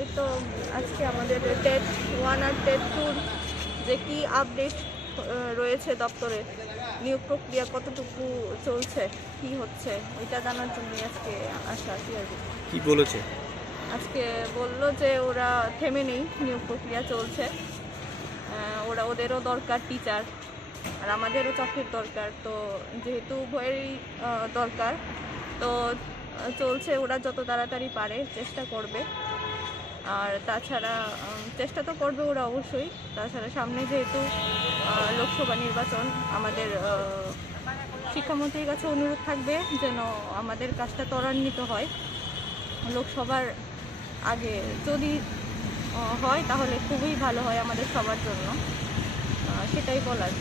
এই তো আজকে আমাদের টেট ওয়ান আর টেট টুর যে কি আপডেট রয়েছে দপ্তরে নিয়োগ প্রক্রিয়া কতটুকু চলছে কি হচ্ছে ওইটা জানার জন্যই আজকে আসা কি আর। কি। বলেছে? আজকে বলল যে ওরা থেমে নেই নিয়োগ প্রক্রিয়া চলছে। ওরা ওদেরও দরকার টিচার আর আমাদেরও চাকরির দরকার। তো যেহেতু উভয়েরই দরকার তো চলছে ওরা যত তাড়াতাড়ি পারে চেষ্টা করবে। আর তাছাড়া চেষ্টা তো করবে ওরা অবশ্যই। তাছাড়া সামনে যেহেতু লোকসভা নির্বাচন, আমাদের শিক্ষামন্ত্রীর কাছে অনুরোধ থাকবে যেন আমাদের কাজটা ত্বরান্বিত হয়। লোকসভার আগে যদি হয় তাহলে খুবই ভালো হয় আমাদের সবার জন্য। সেটাই বলার।